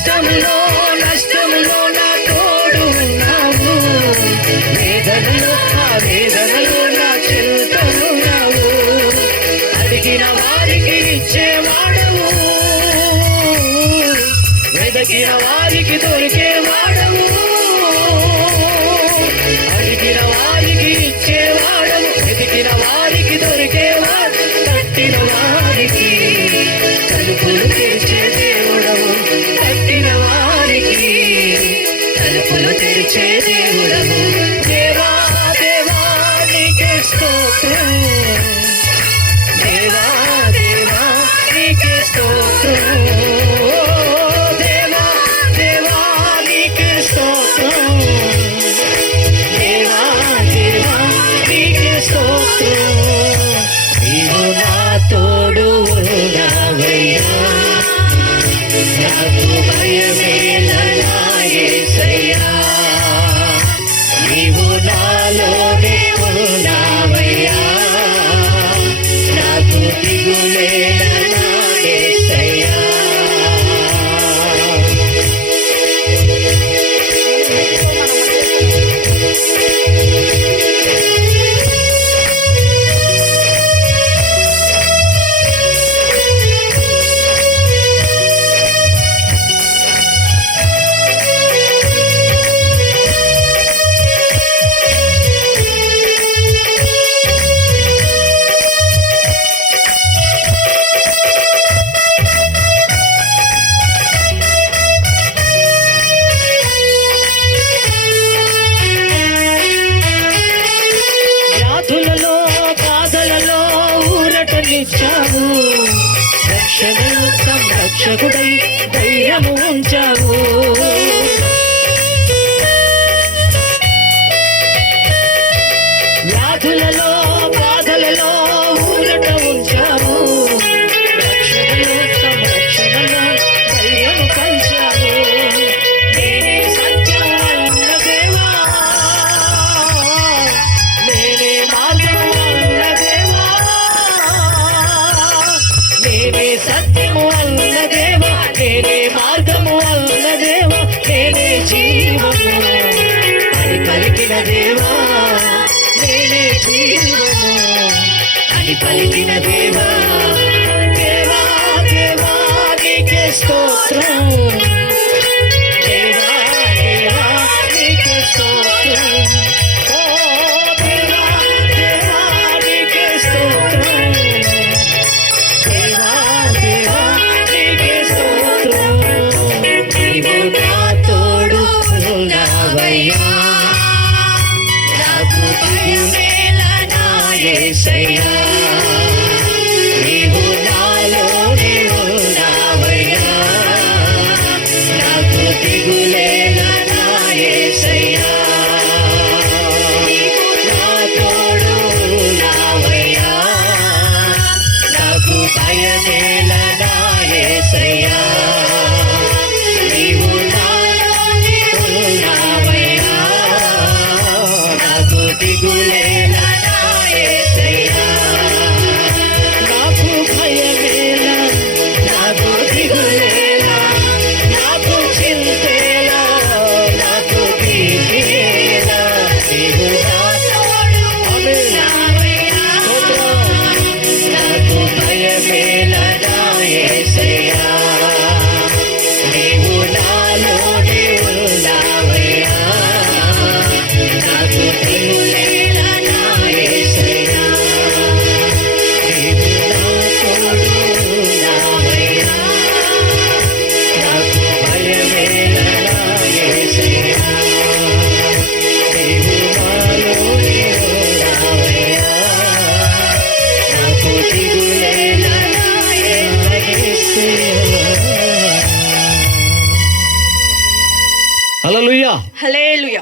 కష్టంలో నష్టంలో నా తోడు ఉన్నావు, వేదనలో ఆ వేదనలో నా చెంతనున్నావు. అడిగిన వారికి ఇచ్చేవాడవు, వెదకిన వారికి దొరికేవాడవు. అడిగిన వారికి ఇచ్చేవాడవు, వెతికిన వారికి దొరికేవాడు. తట్టిన వారికి తలుపులు తెరిచే దేవుడవు, తట్టిన వారికి తలుపులు తెరిచే దేవుడవు. దేవా దేవా నీకే స్తోత్రం, దేవా దేవా నీకే స్తోత్రం, దేవా దేవా నీకే స్తోత్రం, దేవా దేవా నీకే స్తోత్రం. నీవు నా తోడు ఉన్నావయ్యా, నాకు భయమేలా యేసయ్యా. నీవు నాలోనే ఉన్నావయ్యా, నాకు దిగులేలా యేసయ్యా. వ్యాధులలో బాధలలో ఊరటనిచ్చావు, రక్షణలో సంరక్షకుడై ధైర్యము ఉంచావు. వ్యాధులలో బాధలలో ఊరట ఉంచావు, రక్షణలో సంరక్షణలో ధైర్యము పంచావు. నేనే సత్యం అన్న దేవా, నేనే మార్గము అన్న దేవా, నేనే సత్యము అన్న దేవా, నేనే మార్గము అన్న దేవా, నేనే జీవము అని పలికిన దేవా, నేనే జీవము అని పలికిన దేవా. దేవా దేవా నీకే స్తోత్రం, దేవా దేవా నీకే స్తోత్రం, ఓ దేవా దేవా నీకే స్తోత్రం, దేవా దేవా నీకే స్తోత్రం. నీవు నా తోడు ఉన్నావయ్యా, నాకు భయమేలా యేసయ్యా. నీవు నాలోనే ఉన్నావయ్యా, నాకు దిగులేలా యేసయ్యా. నీవు నా తోడు ఉన్నావయ్యా, నాకు భయమేలా యేసయ్యా. నీవు నాలోనే ఉన్నావయ్యా, నాకు దిగులేలా యేసయ్యా. నాకు భయమేలా, నాకు దిగులేలా, నాకు చింతేలా, నాకు భీతియేలా. నీవు నా తోడు ఉన్నావయ్యా, నాకు భయమేలా యేసయ్యా. నీవు నాలోనే ఉన్నావయ్యా, నాకు దిగులేలా యేసయ్యా. నీవు నా తోడు ఉన్నావయ్యా, నాకు భయమేలా యేసయ్యా. నీవు నాలోనే ఉన్నావయ్యా, నాకు దిగులేలా యేసయ్యా. హల్లెలూయా. హల్లెలూయా.